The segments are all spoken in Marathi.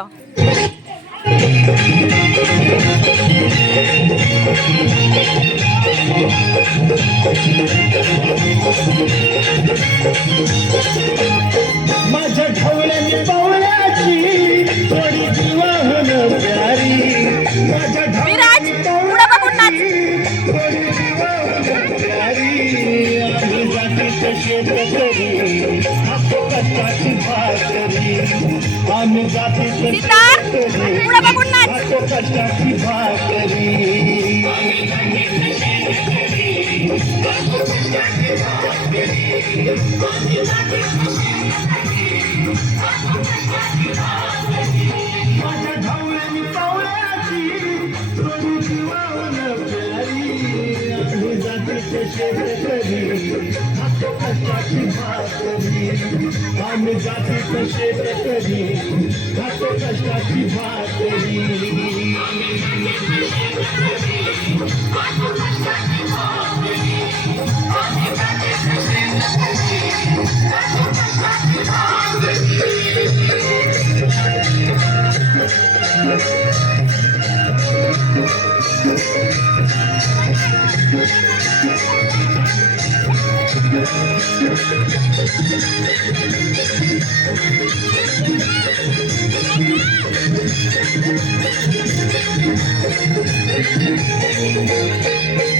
ठेवा. माझ्या ढवळ्याने पावल्याची थोडी दिवाहन प्यारी. माझ्या विराज पुढे बघून नाच. थोडी दिवाहन प्यारी. आम्ही जातीचं शेतकरी खातो कष्टाची भाकरी. आम्ही जातीचं सिद्धार्थ शेतकरी पुढे बघून नाच. खातो कष्टाची भाकरी. माझ्या ढवळ्यानी पावल्याची थोडी दिवाहन प्यारी. आम्ही जातीचे शेतकरी खातो कष्टाची भाकरी. आम्ही जातीचे शेतकरी खातो कष्टाची भाकरी.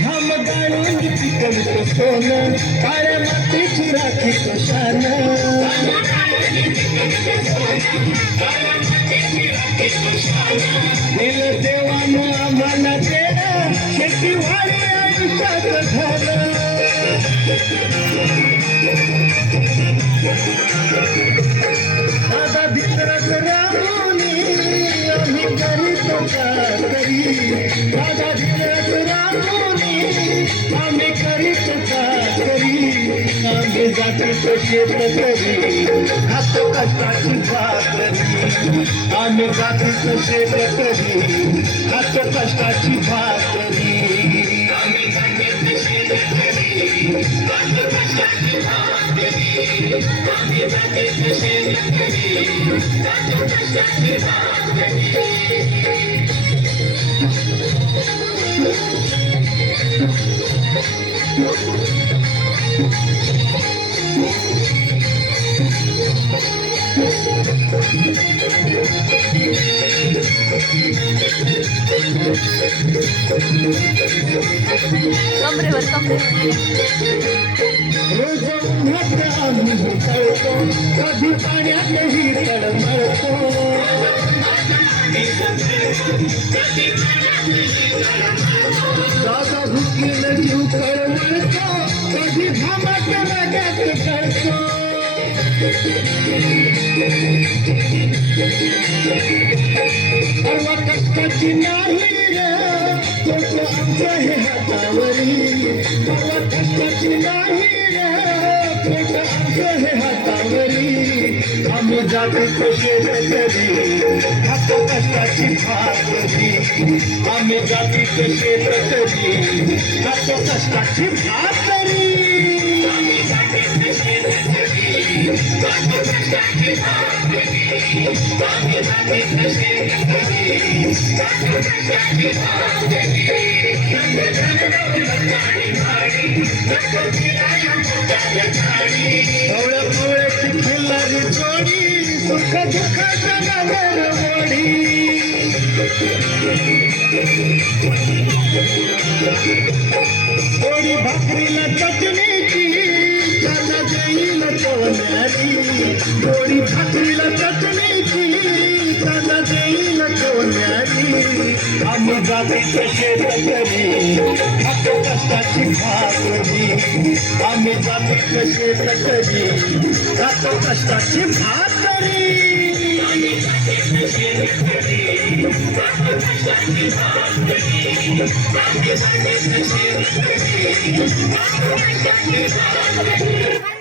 हम गाणून पिकवतो सोनं काळ्या मातीची राखी कशान. दिलं देवानं आम्हाला देणं शेती वाढी आयुष्याचं झालं. दादा भितरच राहुनी आम्ही करीतो कातरी. दादा भितरच राहुनी आम्ही करीतो कातरी. आम्ही जातीचं शेतकरी खातो कष्टाची भाकरी. आम्ही जातीचं शेतकरी खातो कष्टाची भाकरी. कमरेवर रोज उन्हात आम्ही हुकळतो कधी पाण्यातही तळमळतो. दादा भुकीला जीव कळवळतो कधी घामाच्या रागात कळतो. सर्व कष्टाची नाही रे आमच्या हे हातावरी. सर्व कष्टाची नाही रे आमच्या हे हातावरी. आम्ही जातीचं शेतकरी खातो कष्टाची भाकरी. आम्ही जातीचं शेतकरी खातो कष्टाची भाकरी. ढवळ्या पिवळ्याची खिल्लारी जोडी सुख दुःखाच्या नगर मोडी. थोडी भाकरीला चटणीची त्याला देईल कोणारी. थोडी भाकरीला चटणीची त्याला देईल कोणारी. आम्ही जातीचं शेतकरी खातो कष्टाची भाकरी. आम्ही जातीचं शेतकरी खातो कष्टाची भाकरी. कमरेवर